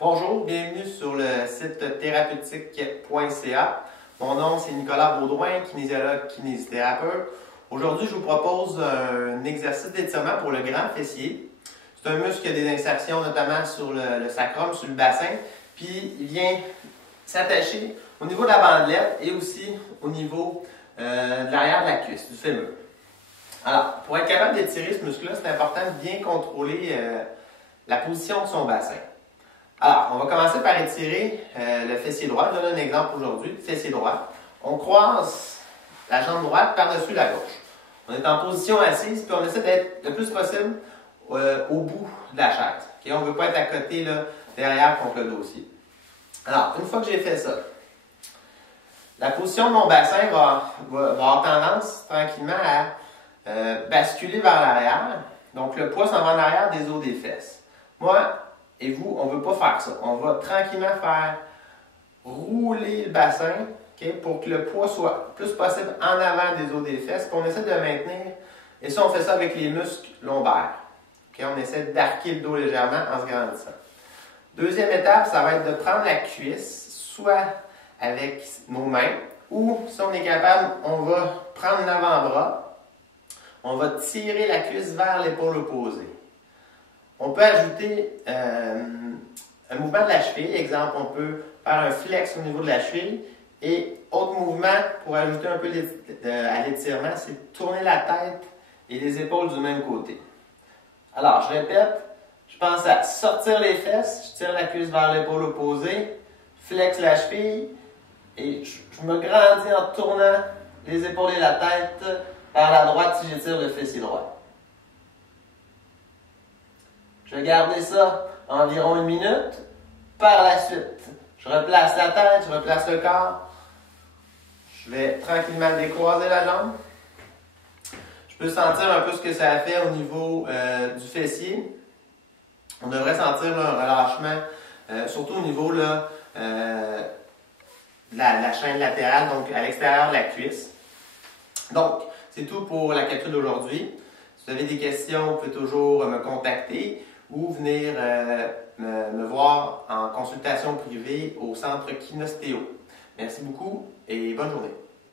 Bonjour, bienvenue sur le site thérapeutique.ca. Mon nom c'est Nicolas Baudouin, kinésiologue, kinésithérapeute. Aujourd'hui, je vous propose un exercice d'étirement pour le grand fessier. C'est un muscle qui a des insertions notamment sur le sacrum, sur le bassin, puis il vient s'attacher au niveau de la bandelette et aussi au niveau de l'arrière de la cuisse, du fémur. Alors, pour être capable d'étirer ce muscle-là, c'est important de bien contrôler la position de son bassin. Alors, on va commencer par étirer le fessier droit. Je donne un exemple aujourd'hui, fessier droit. On croise la jambe droite par-dessus la gauche. On est en position assise, puis on essaie d'être le plus possible au bout de la chaise. Okay? On ne veut pas être à côté, là, derrière, contre le dossier. Alors, une fois que j'ai fait ça, la position de mon bassin va avoir tendance tranquillement à basculer vers l'arrière. Donc, le poids s'en va en arrière des os des fesses. Moi et vous, on ne veut pas faire ça. On va tranquillement faire rouler le bassin, okay, pour que le poids soit le plus possible en avant des os des fesses. Puis on essaie de maintenir, et ça, on fait ça avec les muscles lombaires. Okay, on essaie d'arquer le dos légèrement en se grandissant. Deuxième étape, ça va être de prendre la cuisse, soit avec nos mains, ou si on est capable, on va prendre l'avant-bras, on va tirer la cuisse vers l'épaule opposée. On peut ajouter un mouvement de la cheville. Exemple, on peut faire un flex au niveau de la cheville. Et autre mouvement pour ajouter un peu à l'étirement, c'est de tourner la tête et les épaules du même côté. Alors, je répète, je pense à sortir les fesses, je tire la cuisse vers l'épaule opposée, flex la cheville et je me grandis en tournant les épaules et la tête vers la droite si j'étire le fessier droit. Je vais garder ça environ 1 minute. Par la suite, je replace la tête, je replace le corps. Je vais tranquillement décroiser la jambe. Je peux sentir un peu ce que ça a fait au niveau du fessier. On devrait sentir là, un relâchement, surtout au niveau là, de la chaîne latérale, donc à l'extérieur de la cuisse. Donc, c'est tout pour la capsule d'aujourd'hui. Si vous avez des questions, vous pouvez toujours me contacter ou venir me voir en consultation privée au centre Kinostéo. Merci beaucoup et bonne journée.